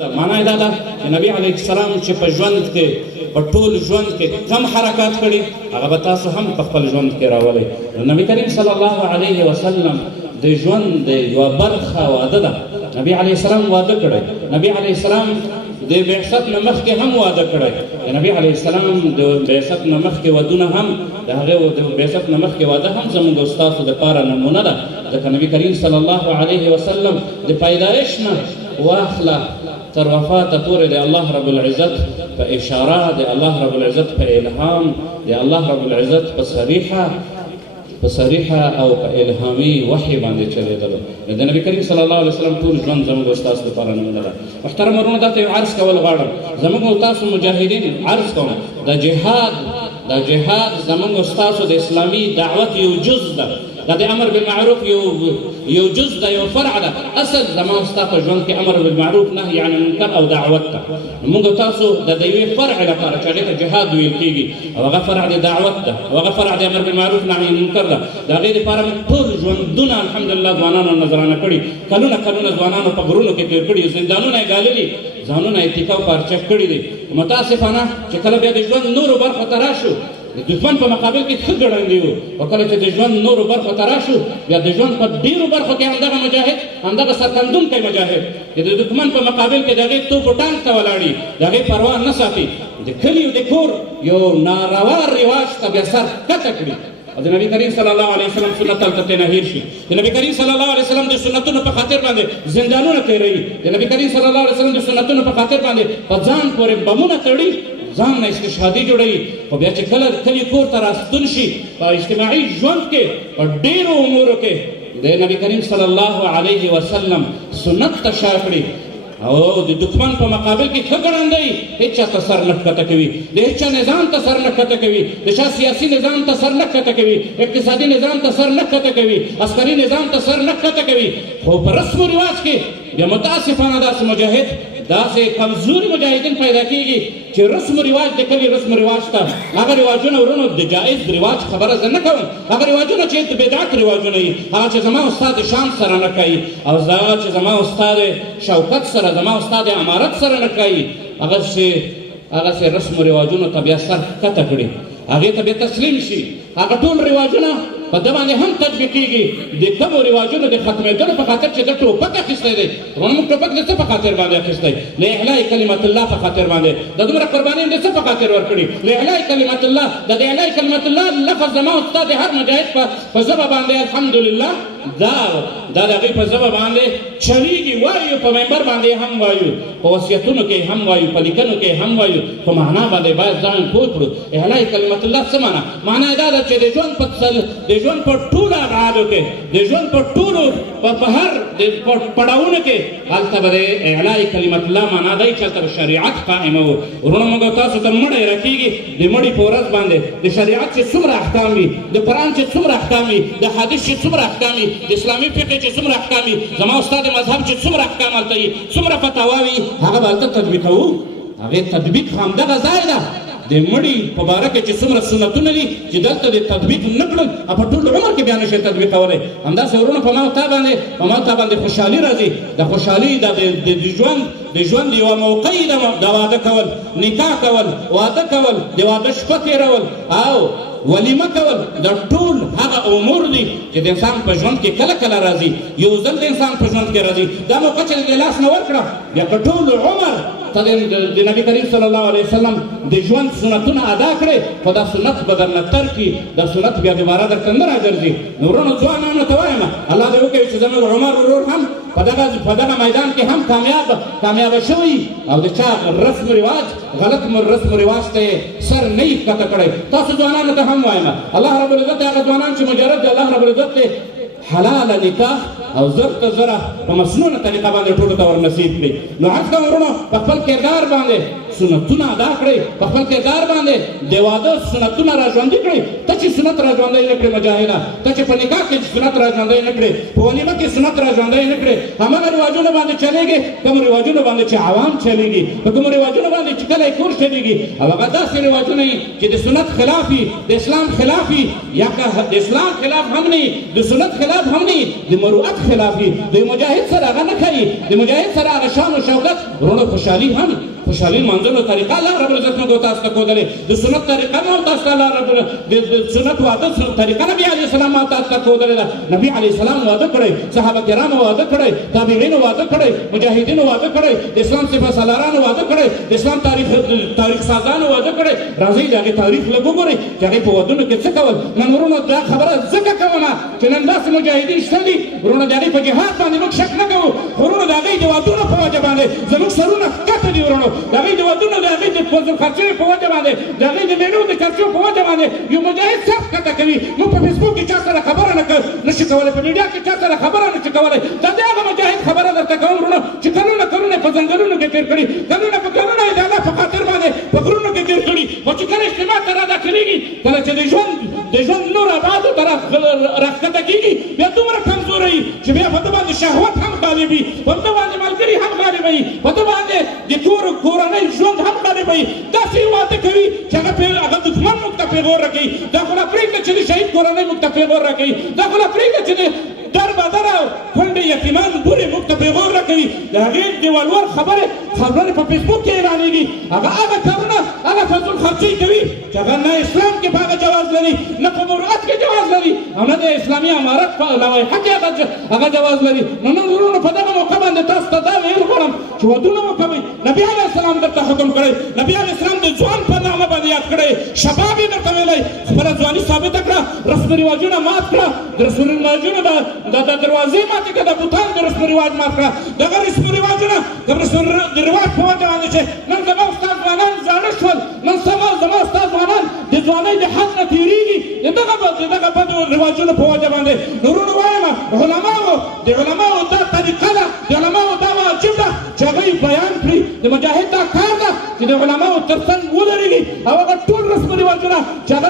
معنا یې دا ده چې نبي علیه السلام چې په ژوند کې په ټول ژوند کې کم حرکات کړي هغه به تاسو هم په خپل ژوند کې راولئ. نبي کریم صلی الله علیه وسلم د ژوند د یوه برخه واده ده. نبي علیه السلام واده کړی. نبي علیه السلام د بعثت نه مخکې هم واده کړی. د نبي علیه السلام د بعثت نه مخکې ودونه هم د هغې د بعثت نه مخکې واده هم زموږ او ستاسو دپاره نمونه ده. ځکه نبي کریم صلی الله علیه وسلم د پیدایش نه واخله تر وفاته پورې د الله رب العزت په اشاره، د الله رب العزت په الهام، د الله رب العزت په صریحه او په الهامي وحي باندې چلېدلو. د نبي کریم صلی الله علیه وسلم ټول ژوند زموږ او ستاسو لپاره نمونه ده. محترم ورونه دلته یو عرض کول غواړم. زموږ او تاسو مجاهدین عرض کوم د جهاد زموږ او ستاسو د اسلامي دعوت یو جز ده. دا د امر بالمعروف یو جز ده، یو فرع ده. اصل زما او ستا په ژوند کې امر بالمعروف نهي عن المنکر او دعوت ده. موږ او تاسو د یوې فرع لپاره چې هغې ته جهاد ویل کېږي او هغه فرع د دعوت ده او هغه فرع د امر بالمعروف نهي عن المنکر ده. د هغې دپاره موږ ټول ژوندونه الحمدلله ځوانانو نظرانه کړي. کلونه ځوانانو په غرونو کې تېر کړي، زندانونه یې ګاللي، ځانونه یې تیکه او پارچه کړي دي. متاسفانه چې کله بیا د ژوند نورو برخو ته راشو د دښمن په مقابل کې ښه ګړندي وو، او کله چې د ژوند نورو برخو ته راشو بیا د ژوند په ډېرو برخو کې همدغه مجاهد، همدغه سرښندونکی مجاهد چې د دښمن په مقابل کې د هغې توپ و ټانک ته ولاړي، د هغې پروا نه ساتي، د کلي او د کور یو ناروا رواج ته بیا سر کته کړي. او د نبي کریم صلی الله علیه وسلم سنت هلته ترې نه هېر شي. د نبي کریم صلی الله علیه وسلم د سنتونو په خاطر باندې زندانونه تېروي. د نبي کریم صلی الله علیه وسلم د سنتونو په خاطر باندې په ځان پورې بمونه تړي، ځان نه استشهادي جوړوي. خو بیا چې کله کلي کور ته راستون شي په اجتماعي ژوند کې په ډېرو امورو کې د نبي کریم صلی الله علیه وسلم سنت ته شا کړي او د دښمن په مقابل کې ښه ګړندی هېچ چا ته سر نه ښکته کوي، د هېچ چا نظام ته سر نه ښکته کوي، د چا سیاسي نظام ته سر نه ښکته کوي، اقتصادي نظام ته سر نه ښکته کوي، عسکري نظام ته سر نه ښکته کوي. خو په رسم و رواج کې بیا متاسفانه داسې مجاهد، داسې کمزوري مجاهدین پیدا کېږي چې رسم و رواج د کلي رسم و رواج ته هغه رواجونه ورونو د جایز رواج خبره زه نه کوم، هغه رواجونه چې د بدعت رواجونه وي، هغه چې زما او ستا د شان سره نه کوي، او هغه چې زما او ستا د شوکت سره، زما او ستا د امارت سره نه کوي، هغسې رسم و رواجونو ته بیا سر ښکته کړي، هغې ته بیا تسلیم شي. هغه ټول رواجونه په ده باندې هم تطبیقېږي د کومو رواجونو د ختمېدلو په خاطر چې ده ټوپک اخیستی دی. موږ ټوپک د څه په خاطر باندې اخیستی؟ ل اعلاء کلمت الله په خاطر باندې. د دومره قرباني د څه په خاطر ورکړي؟ ل اعلاء کلمت الله. د اعلاء کلمت الله لفظ زما او ستا د هر مجاهد په ژبه باندې الحمدلله دا د هغې په ژبه باندې چلیږي، وایو، په منبر باندې هم وایو، په وصیتونو کې هم وایو، په لیکنو کې هم وایو. په معنا باندې باید ځان پوه کړو. اعلاء کلمت الله څه معنا؟ معنا یې دا ده چې د ژوند په ټولو ابعادو کې، د ژوند په ټولو په هر پړاوونو کې هلته به د اعلاء کلمت الله معنا دی چې هلته به شریعت قائمه وو. وروڼه موږ او تاسو ته مړی راکېږي، د مړي په ورځ باندې د شریعت چې څومره احکام وي، د قرآن چې څومره احکام وي، د حدیث چې څومره احکام وي، د اسلامي فقه چې څومره احکام وي، زما او ستا د مذهب چې څومره احکام هلته وي، څومره فتوا وي، هغه به هلته تطبیقوو. هغې تطبیق همدغه ځای ده. د مړي په باره کې چې څومره سنتونه دي چې دلته د تطبیق نه کړل او په ټول عمر کې بیا نشي تطبیقولی. همداسې ورونه په ما او تا باندې خوشحالي راځي. د خوشحالي د ژوند یوه موقع یې د واده کول، نکاح کول، واده کول، د واده شپه تېرول او ولیمه کول، د ټول هغه امور دي چې د انسان په ژوند کې کله کله راځي، یو ځل د انسان په ژوند کې راځي. دا موقع چې د لاس نه ورکړه بیا که ټول عمر ته د نبي کریم صلی الله علیه وسلم د ژوند سنتونه ادا کړې، خو دا سنت به درنه ترکي، دا سنت بیا دوباره درته نه راګرځي. نو وروڼو ځوانانو ته وایم الله دې وکړي چې زموږ عمر ورور هم په دغه میدان کې هم کامیابه شوی او د چا رسم و رواج غلط رسم و رواج ته یې سر نه یې ښکته کړی. تاسو ځوانانو ته هم وایم الله رب العزت هغه ځوانان چې مجرد دی، الله رب العزت ته حلاله نکاح او زر په مسنونه طریقه باندې ټولو ته ورنصیب کړي. نو عرض کوم وروڼو په خپل کردار باندې سنتونه ادا کړئ په خپل کردار باندې د واده سنتونه را ژوندي کړئ ته چې سنت را ژوندی نه کړې مجاهده ته چې په نکاح کې سنت را ژوندی نه کړې په ولیمه کې سنت را ژوندی نه کړې هماغه رواجونه باندې چلېږي کوم رواجونه باندې چې عوام چلېږي په کوم رواجونه باندې چې کله یې کور چلېږي او هغه داسې رواجونه وي چې د سنت خلاف وي د اسلام خلاف وي یا که د اسلام خلاف هم نه د سنت خلاف هم نه د مروءت خلاف وي د مجاهد سره هغه نه ښایي د مجاهد سره هغه شان و شوکت وروڼو خوشحالي هم خوشحالي لمانځلو طریقه الله رب العزت موږ تاسو ته ښودلې د سنت طریقه مو تاسو ته الله رب د سنت واده طریقه نبي علیه السلام ما تاسو ته ښودلې ده نبي علیه السلام واده کړی صحابه کرامو واده کړی تابعینو واده کړی مجاهدینو واده کړی د اسلام سپهسالارانو واده کړی د اسلام تاریخ سازانو واده کړی راځئ د هغې تاریخ لږ وګورئ چې هغې په ودونو کې څه کول نن وروڼو دا خبره ځکه کومه چې نن داسې مجاهدین شته دي وروڼو د هغې په جهاد باندې موږ شک نه کوو وروڼو د هغې د وادونو په وجه باندې زموږ سرونه ښکته دي وروڼو د هغې د ودونو د هغې د خرچیو په وجه باندې د هغې د مېلو د خرچیو په وجه باندې یو مجاهد څه ښکته کوي موږ په فیسبوک کې چا سره خبره نشو کولی په میډیا کې چا سره خبره نشو کولی دا د هغه مجاهد خبره درته کوم وروڼو چې کلونه کلونه په ځنګلونو کې تېر کړي کلونه په کلونه یې د الله په خاطر باندې په غرونو کې تېر کړي خو چې کله اجتماع ته راداخلېږي کله چې د ژوند نور آبادو ته راښکته کېږي بیا دومره کمزوری چې بیا په ده باندې شهوت هم غالب وي په ده باندې ملګري هم غالب وي په ده باندې د کورنۍ ژوند هم غالب وي داسې واده کوي چې هغه دښمن موږ ته پیغور راکوي دا خو لا پرېږده چې د شهید کورنۍ موږ ته پیغور راکوي دا خو لا پرېږده چې در بدر او کونډې یتیمان بورې موږ ته پیغور راکوي د هغې د ولور خبرې په فیسبوک کې اعلانېږي هغه کارونه هغه فضول خرچۍ کوي چې هغه نه اسلام کې په هغه جواز لري نه په مروءت کې جواز لري او نه د اسلامي امارت په لوایحه کې هغه جواز لري نو نن وروڼو په دغه موقع باندې تاسو ته دا ویل غواړم چې ودونه وکوئ نبي علیه السلام درته حکم کړی نبي علیه السلام د ځوان په نامه باندې یاد کړی شباب یې درته ویلی خپله ځواني ثابته کړه رسم رواجونه مات کړه د رسم رواجونو د دروازې ماتې کړه د بوتان د رسم رواج مات کړه دغه رسم رواجونه د رسم رواج په وجه باندې چې نن زما ستا ځوانان زاړه شول نن زما ستا ځوانان د ځوانۍ د حد نه تېرېږي د دغه بدو رواجونو په وجه باندې نو وروڼو وایم د علماو دا طریقه ده د علماو دا واجب ده چې هغوی بیان کړي د مجاهد دا کار ده چې د علماو تر څنګ ودرېږي او هغه ټول رسم رواجونه چې هغه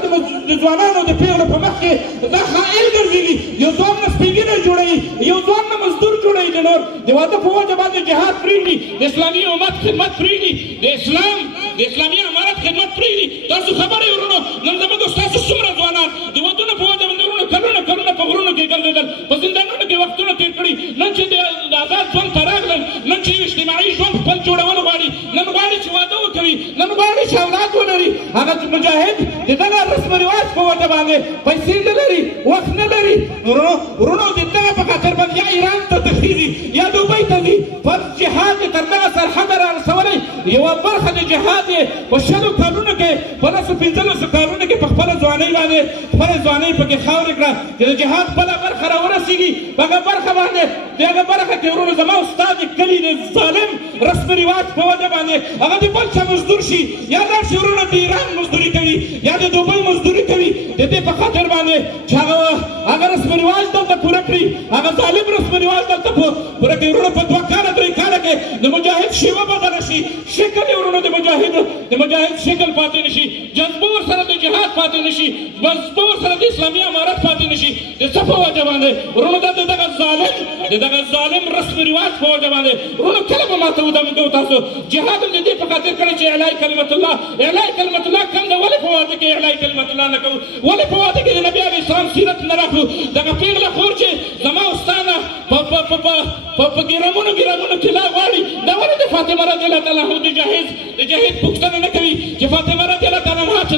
د ځوانانو د پیغلو په مخ کې دا خائل ګرځېږي یو ځوان نه سپېږیری جوړوي یو ځوان نه مزدور جوړوي د نور د واده په وجه باندې جهاد پرېږدي د اسلامي امت خدمت پرېږدي د اسلامي امارت خدمت پرېږدي تاسو خبرې وروڼو نن زموږ ستاسو څومره ځوانان د ودونو په وجه باندې وروڼو کلونه په غرونو کې ګرځېدل په زندانونو کې وختونه تېر کړي نن چې د آزاد ژوند ته راغلل نن چې اجتماعي ژوند خپل جوړول غواړي نن غواړي چې واده وکوي نن غواړي چې اولاد ولري هغه مجاهد د دغه رسم رواج په وجه باندې پیسې نه لري وخت نه لري وروڼو د دغه په خاطر باندې یا ایران ته تښتېږي یا دوبۍ ته ځي پر جهاد یې تر دغه سرحده را رسولی یوه برخه د جهاد یې په 100 کالونو کې په 15 کالونو کې په خپله ځوانۍ باندې خپله ځوانۍ پکې خاورې کړه چې د جهاد بله برخه را ورسېږي په هغه برخه باندې د هغه برخه کې وروڼو زما ستا د کلي د ظالم رسم رواج په وجه باندې هغه د بل چا مزدور شي یا دا چې وروڼو د ایران مزدوري کوي یا د دوبۍ مزدوري کوي د دې په خاطر باندې چې هغه رسم رواج دلته پوره کړي هغه ظالم رسم رواج دلته پوره کړي وروڼو په 2 کاله 3 کاله کې د مجاهد شیوه بدله شي شکل یې وروڼو د مجاهد شکل پاتې نشي جذبه ورسره د جهاد پاتې نشي جذبه ورسره د اسلامي امارت پاتې نشي د څه په وجه باندې وروڼو د دغه ظالم رسم رواج په وجه باندې وروڼو کله به ماته ودمږو تاسو جهاد هم د دې په خاطر کړی چې اعلی کلمت الله کوم ده ولې په واده کې اعلی کلمت الله نه کوو ولې په واده کې د نبي علیه السلام سیرت نه راخلو دغه پیغله خور چې زما او ستا نه په ګرامونو کې لا غواړي دا ولې د فاطمه رضی الله تعالی عنها د جهاد پوښتنه نه کوي چې فاطمه رضی الله تعالی عنها چې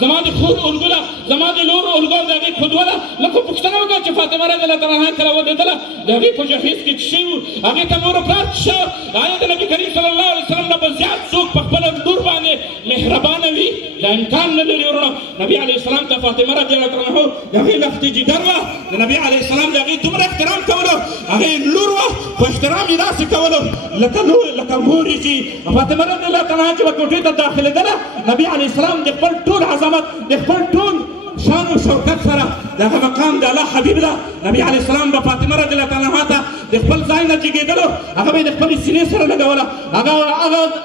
زما د خور الګو ده زما د لور الګو د هغې قدوه ده لکه پوښتنه وکړه چې فاطمه رضی الله تعالی عنها کله ودېدله د هغې په جهیز کې څه شوي وو هغې ته مور و پلار څه آیا د نبي کریم صلی الله علیه وسلم نه به زیات څوک په خپله لور باندې مهربانه وي دا امکان نه لري وروڼو نبي علیه السلام ته فاطمه رضی الله تعالی عنها د هغې لښتې جګر وه د نبي علیه السلام د هغې دومره احترام کولو هغې لور وه خو احترام یې داسې کولو لکه مور یې چې فاطمه رضی الله تعالی عنها چې به کوټې ته داخلېدله نبي علیه السلام د خپل ټول عظمت د خپل ټول شان و شوکت سره دغه مقام د الله حبیب ده نبي علیه السلام به فاطمه رضی الله تعالی عنها ته د خپل ځای نه جګېدلو هغه به یې د خپلې سینې سره لګوله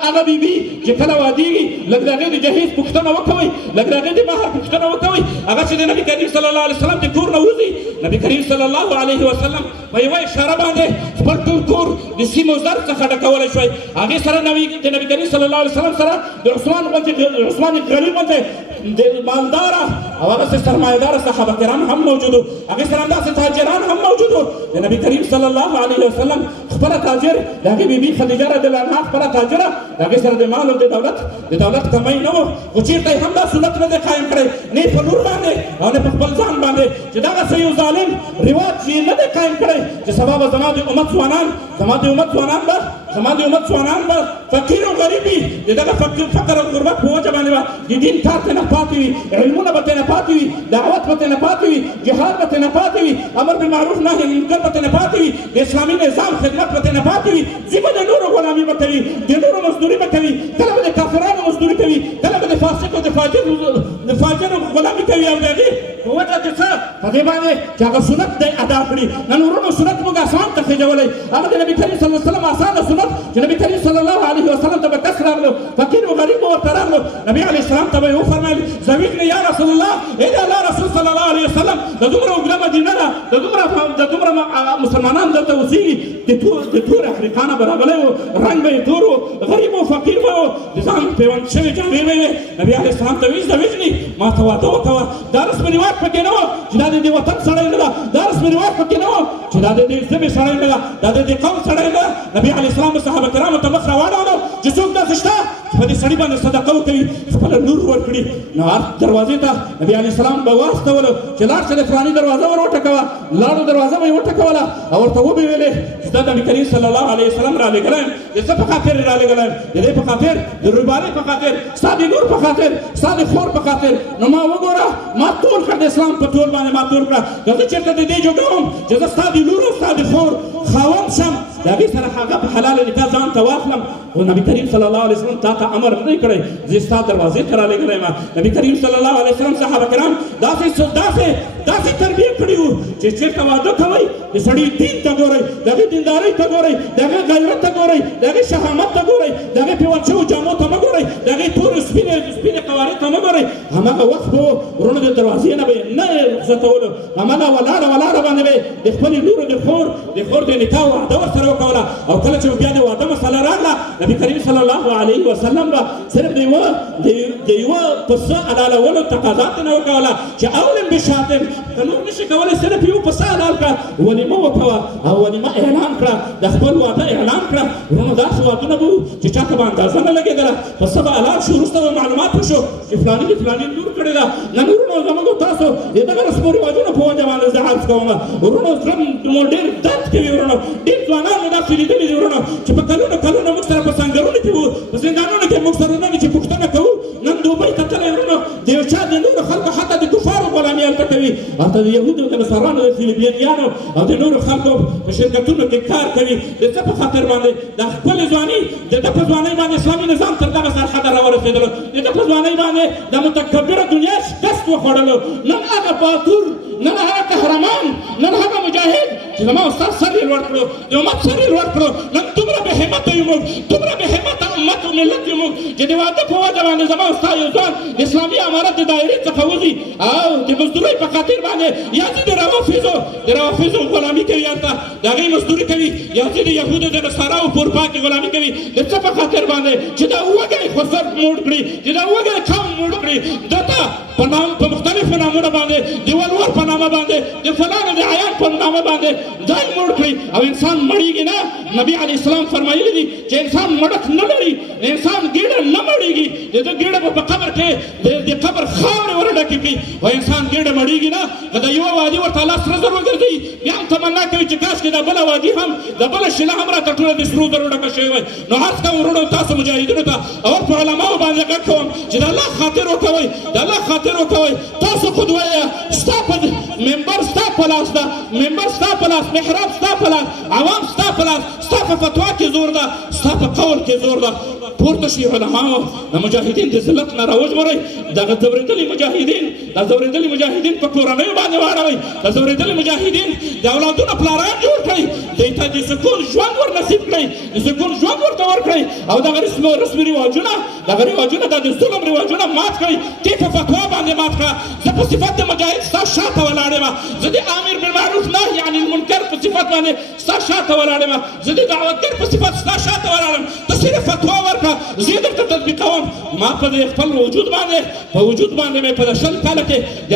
هغه بیبي چې کله وادېږي لږ د هغې د جهیز پوښتنه وکوئ لږ د هغې د مهر پوښتنه وکوئ هغه چې د نبي کریم صلی الله علیه وسلم د کور نه وځي نبي کریم صلی الله علیه وسلم په یوه اشاره باندې خپل ټول کور د سیمو زر څخه ډکولی شوی هغې سره د نبي کریم صلی الله علیه وسلم سره د عثمان غني غوندې د مالداره او هغسې سرمایهداره صحابه کرام هم موجود وو هغې سره همداسې تاجران هم موجود وو د نبي کریم صلی الله علیه وسلم خپله تاجر د هغې بیبي خدیجه رضی الله عنها خپله تاجره د هغې سره د مال او د دولت کمی نه وو خو چېرته یې هم دا سنت نه دی قایم کړی نه یې په لور باندې او نه په خپل ځان باندې چې دغسې یو ظالم رواج چې یې نه دی قایم کړی چې سبا به زما د امت ځوانان به فقیر او غریب وي د دغه فقر او غربت په وجه باندې به د دین کار ترې نه پاتې وي علمونه به ترې نه پاتې وي دعوت به ترې نه پاتې وي جهاد به ترې نه پاتې وي امر بالمعروف نهي عن المنکر به ترې نه پاتې وي د اسلامي نظام خدمت به ترې نه پاتې وي ځي به د نورو غلامي به کوي د نورو مزدوري به کوي کله به د کافرانو مزدوري کوي کله به د فاسقو د فاجرو غلامي کوي او د هغې په وجه چې څه په دې باندې چې هغه سنت دی ادا کړي نن ورونو سنت موږ اسان ته خېژولی هغه د نبي کریم صلی الله علیه وسلم اسانه سنت چې نبي کریم صلی الله علیه وسلم ته به کس راغلو فقیر و غریب به ورته راغلو نبي علیه السلام ته به یې وفرمیل زوجني یا رسول الله ای د الله رسول صلی الله علیه وسلم د دومره اوږده مدینه ده د دومره مسلمانان دلته اوسېږي د تور افریقا نه به راغلی و رنګ به یې تور و غریب و فقیر به و د ځان پیوند شوې جامې به وې نبي علیه السلام ته ویل زوجني ما ته واده وکوه دا رسم رواج پکې نه و چې دا د دې وطن سړی نه ده دا رسم رواج پکې نه و چې دا د دې ژبې سړی نه ده دا د دې قوم سړی نه ده نبي علیه السلام به صحابه کرامو ته مخ راواړولو چې څوک داسې شته چې په دې سړي باندې صدقه وکوي خپله لور ورکړي نو هر دروازې ته نبي علیه السلام به واستولو چې لاړ شه د فلاني دروازه ور وټکوه لاړو دروازه به یې وټکوله او ورته وبې ویلې چې دا نبي کریم صلی الله علیه وسلم رالېږلی یم د څه په خاطر یې رالېږلی یم د دې په خاطر د رویبارۍ په خاطر ستا د لور په خاطر ستا د خور په خاطر نو ما وګوره ما تول کړه د اسلام په تول باندې ما تول کړه که زه چېرته د دې جوګه وم چې زه ستا د لور او ستا د خور خاوند شم د هغې سره هغه په حلاله نکاح ځان ته واخلم خو نبي کریم صلی الله علیه وسلم تا ته امر نه دی کړی زه ستا دروازې ته رالېږلی یم نبي کریم صلی الله علیه وسلم صحابه کرام داسې تربیه کړي وو چې چېرته واده کوئ د سړي دین ته ګورئ د هغې دیندارۍ ته ګورئ د هغې غیرت ته ګورئ د هغې شهامت ته ګورئ د هغې پیوند شوو جامو ته مه ګورئ د هغې تورو سپینې قوارې ته مه ګورئ هماغه وخت به وروڼو د دروازې نه به یې نه رخصتولو هماغه ولاړه باندې به یې د خپلې لورو د خور د نکاح وعده ورسره وکوله او کله چې بیا د واده مسله راغله نبي کریم صلی الله علیه وسلم به صرف د یوه پسه حلالولو تقاضا ته نه وکوله چې اولم بشاتم که نور نشي کولی صرف یو پسه حلال کړه ولیمه وکوه او ولیمه اعلان کړه د خپل واده اعلان کړه وروڼو داسې وادونه به وو چې چا ته به اندازه نه لګېدله پسه به حلال شو وروسته به معلومات وشو چې فلاني د فلاني لور کړې ده نن وروڼو زموږ تاسو د دغه رسم و رواجونو په وجه باندې زه عرض کوم وروڼو زړه مو ډېر درد کوي وروڼو ډېر ځوانان مې داسې لیدلي دي وروڼو چې په کلونه موږ سره په سنګرونو کې وو په زندانونو کې موږ سره نه چې پوښتنه کوو نن دوبۍ ته تللی وروڼو د یو چا د نورو خلکو حتی د کفارو غلامي هلته کوي هلته د یهودو د نصارانو د فیلیپینیانو او د نورو خلکو په شرکتونو کې کار کوي د څه په خاطر باندې د خپلې ځواني د ده په ځوانۍ باندې اسلامي نظام تر دغه سرحده راورسېدلو د ده په ځوانۍ باندې د متکبره دنیا شکست وخوړلو نن هغه باتور نن هغه قهرمان نن هغه مجاهد چې زما استاد سر یې لوړ کړو د امت سر یې لوړ کړو نن دومره بې همته یو موږ دومره بې همته امت او ملت یو موږ چې د واده په وجه باندې زما استاد یو ځوان د اسلامي امارت د دایرې څخه وځي او د مزدورۍ په خاطر باندې یا چې د روافظو غلامي کوي هلته د هغې مزدوري کوي یا چې د یهودو د نصاراو په اروپا کې غلامي کوي د څه په خاطر باندې چې دا وږی خسر موړ کړي چې دا وږی قوم موړ کړي ده ته په مختلفو نامونو باندې د ولور په نامه باندې د فلانو د عیان په نامه باندې ځای موړ کړي او انسان مړېږي نه نبي علیه السلام فرمایلي دي چې انسان مړک نه لري انسان ګېډه نه مړېږي د ده ګېډه به په قبر کې د قبر خاورې ورډکې کړي او انسان ګېډه مړېږي نه که د یوه وادي ورته الله سره زر وګرځوي بیا هم تمنا کوي چې کاشکې دا بله وادي هم د بله شیله هم راته ټوله د سرو زرو ډکه شوې وای نو عرض کوم وروڼو تاسو مجاهدینو ته او په علماو باندې غږ کوم چې د الله خاطر وکوئ د الله خاطر وکوئ تاسو خود وایه ستا په منبر ستا په لاس ده منبر ستا په لاس محراب ستا په لاس عوام ستا په لاس ستا په فتوا کې زور ده ستا په قول کې زور ده پورته شي علماو د مجاهدین د ذلت نه راوژغورئ دغه ځورېدلي مجاهدین دا ځورېدلي مجاهدین په کورنیو باندې واړوئ دا ځورېدلي مجاهدین د اولادونه پلاران جوړ کړئ دوی ته د سکون ژوند ور نصیب کړئ د سکون ژوند ورته ورکړئ او دغه رسمي رواجونه دغه رواجونه دا د ظلم رواجونه مات کړئ تی په فتوا باندې مات کړه زه په صفت د مجاهد ستا شاته ولاړ یم زه د امر بالمعروف نهي عن المنکر په صفت باندې ستا شاته ولاړ یم زه د دعوتګر په صفت ستا شاته ولاړ یم ته صرف فتوا ورکړه زه یې درته تطبیقوم ما په دې خپل وجود باندې په وجود باندې مې په د 20 کاله کې د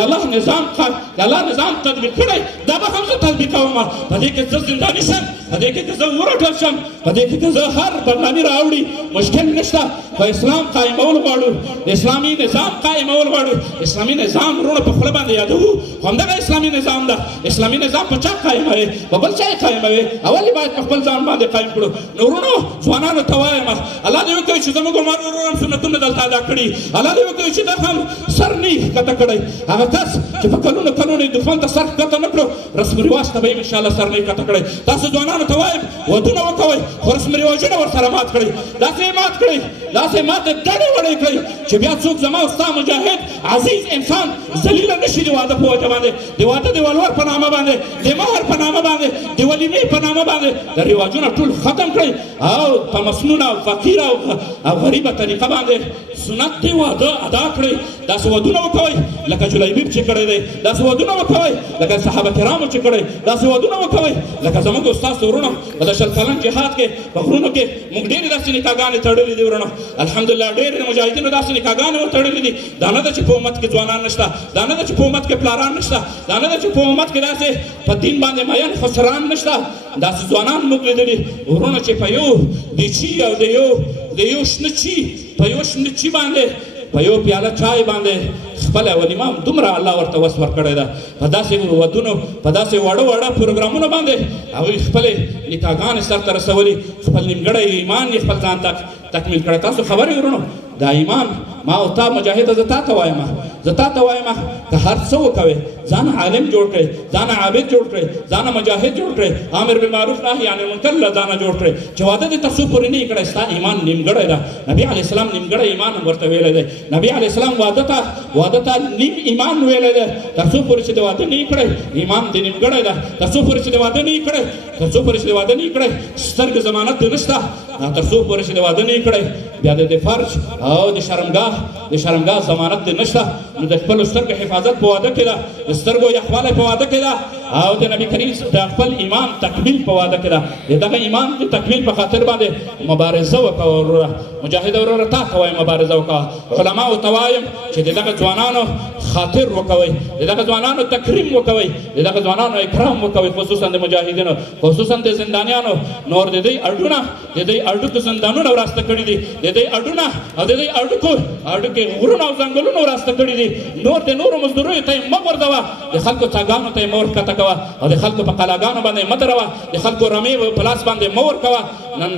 الله نظام تطبیق کړی دا به هم زه تطبیقوم په دې کې زه زنداني شم په دې کې زه ورټل شم په دې کې زه هر بدنامي راوړي مشکل نشته په اسلام قایمول غواړو د اسلامي نظام قایمول غواړو اسلامي نظام وروڼه په خوله باندې یادوو خو همدغه اسلامي نظام ده اسلامي نظام په چا قایموي په بل چا یې قایموي اول باید په خپل ځان باندې قایم کړو نو وروڼو ځوانانو ته وایم الله دې وکړي چې زموږ ورونو هم سنتونه دلته ادا کړي الله دې وکړي چې دا هم سر نه یې ښکته کړی هغه کس چې په کلونو یې دښمن ته سر ښکته نه کړو رسم رواج ته به یې انشاءالله سر نه یې ښکته کړی تاسو ځوانانو ته وایم ودونه وکوئ خو رسم رواجونه ورسره مات کړئ داسې یې مات کړئ داسې ماته ډډې وړې کړئ چې بیا څوک زما او ستا مجاهد عزیز انسان ذلیله نه شي د واده په وجه باندې د واده د ولور په نامه باندې د مهر په نامه باندې د ولیمې په نامه باندې د رواجونه ټول ختم کړئ او په مسنونه او فقیره او غریبه طریقه باندې سنت دی واده ادا کړئ داسې ودونه وکوئ لکه جلیبیب چې کړی دی داسې ودونه وکوئ لکه صحابه کرامو چې کړی داسې ودونه وکوئ لکه زموږ استاد ورونو په د 20 کلن جهاد کې په غرونو کې موږ ډېرې داسې نکاحګانې تړلې دي ورونو الحمدلله ډېرې د مجاهدینو داسې نکاحګانې ورتړلې دي دا نه ده چې په امت کې ځوانان نشته دا نه ده چې په امت کې پلاران نشته دا نه ده چې په امت کې داسې په دین باندې مین خسران نشته داسې ځوانان موږ لیدلي ورونو چې په یو دیچي او د یو شنه چي په یو شنه چي باندې په یو پیاله چای باندې خپله ولیمه دومره الله ورته وس ورکړی ده په داسې ودونو په داسې واړه واړه پروګرامونو باندې هغوی خپلې نکاحګانې سرته رسولي خپل نیمګړی ایمان یې خپل ځان تکمیل کړی تاسو خبرې ورونو دا ایمان ما او تا مجاهده زه تا ته وایم که هر څه وکوې ځان عالم جوړ کړئ ځان عابد جوړ کړئ ځان مجاهد جوړ کړئ امر بالمعروف نهي عن المنکر له ځانه جوړ کړئ چې واده دې تر څو پورې نه یې کړی ستا ایمان نیمګړی ده نبي علیه السلام نیمګړی ایمان هم ورته ویلی دی نبي علیه السلام واده ته نیم ایمان ویلی دی تر څو پورې چې د واده نه یې کړی ایمان دې نیمګړی ده تر څو پورې چې د واده نه یې کړی سترګې ضمانت دې نشته تر څو پورې چې د واده نه یې کړی بیا د فرج او د شرمګاه ضمانت دې نشته نو د خپلو سترګو حفاظت په واده کې ده د سترګو یخوالی په واده کې ده او د نبي کریم د خپل ایمان تکمیل په واده کې ده د دغه ایمان د تکمیل په خاطر باندې مبارزه وکړه وروره مجاهد وروره تا ته وایم مبارزه وکړه علماو ته وایم چې د دغه ځوانانو خاطر وکوئ د دغه ځوانانو تکریم وکوئ د دغه ځوانانو اکرام وکوئ خصوصا د مجاهدینو خصوصا د زندانیانو نور د دوی اډونه د دوی اډوکو زندانونه وراسته کړي دي د دوی اډونه او د دوی اډوکې غرونه او ځنګلونه وراسته کړي دي نور د نورو مزدوریو ته یې مه غورځوه د خلکو څاګانو ته یې مه ورښکته کوه او د خلکو په قلاګانو باندې مه دروه د خلکو رمې په لاس باندې مه ورکوه نن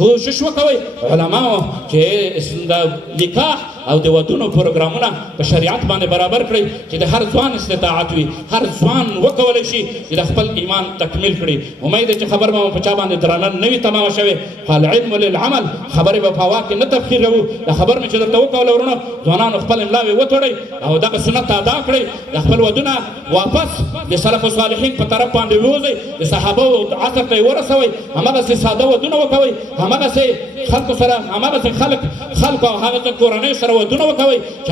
کوشش وکوئ علماو چې د نکاح او د ودونو پروګرامونه په شریعت باندې برابر کړئ چې د هر ځوان استطاعت وي هر ځوان وکولی شي چې د خپل ایمان تکمیل کړي امید ده چې خبر به مو په چا باندې درانه نه وي تمامه شوې خو العلم للعمل خبرې به په هوا کې نه تبخیروو د خبر مې چې درته وکوله ورونو ځوانانو خپل املاوې وتړئ او دغه سنت ادا کړئ د خپل ودونه واپس د سلف صالحین په طرف باندې ووځئ د صحابو عصر ته یې ورسوئ هماغسې ساده ودونه وکوئ هماغسې خلکو سره هماغسې خلکو او هغه کورنیو سره ودونه وکوئ چې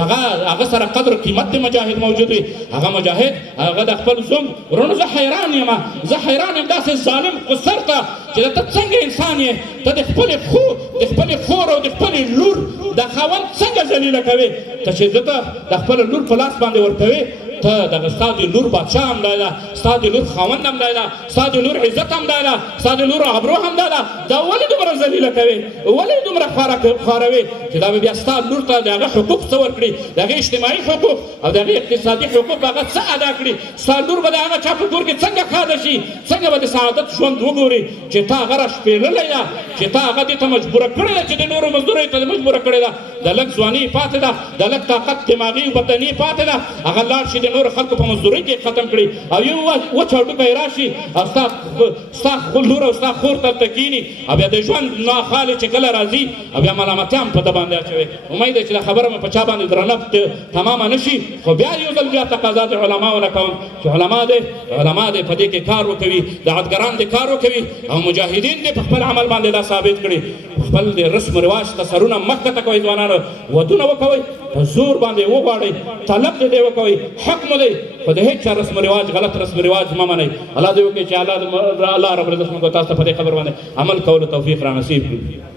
هغه سره قدر قیمت د مجاهد موجود وي هغه مجاهد هغه د خپل زوم ورونو زه حیران یم داسې ظالم خسر ته چې ته څنګه انسان یې ته د خپلې خور او د خپلې لور د خاوند څنګه ذلیله کوې ته چې زه ته د خپله لور په لاس باندې ورکوې ته دغه ستا د لور بادشاه هم دی ده ستا د لور خاوند هم دی ده ستا د لور عزت هم دی ده ستا د لور ابرو هم دی ده دا ولې دومره ذلیله کوې ولې دومره خواروې چې دا به بیا ستا لور ته د هغه حقوق څه ورکړي د هغې اجتماعي حقوق او د هغې اقتصادي حقوق به هغه څه ادا کړي ستا لور به د هغه چا په کور کې څنګه ښاده شي څنګه به د سعادت ژوند وګوري چې تا هغه راشپېللی ده چې تا هغه دې ته مجبوره کړې ده چې د نورو مزدوریو ته مجبوره کړې ده د لږ ځواني پاتې ده د لږ طاقت دماغي او بدني پاتې ده هغه لاړ شي د د نورو خلکو په مزدورۍ کې ختم کړي او یو وچ هډوکی راشي او ستا لور او ستا خور ته هلته کښېني او بیا د ژوند ناخوالې چې کله راځي او بیا ملامتیا هم په ده باندې اچوي. امید دی چې دا خبره مې په چا باندې درنه تمامه نه شي، خو بیا یو ځل بیا تقاضا د علماو نه کوم چې علما دی په دې کې کار وکوي، دعوتګران دې کار وکوي او مجاهدین دې په خپل عمل باندې دا ثابت کړي. خپل د رسم و رواج ته سرونه مخکته کوئ ځوانانو، ودونه وکوئ په زور باندې وغواړئ، طلب دې دی وکوئ، حق مو دی، خو د هېچ چا رسم و رواج غلط رسم و رواج مه منئ. الله دې وکړي چې الله رب العزت موږ تاسو ته په دې خبر باندې عمل کولو توفیق را نصیب کړي.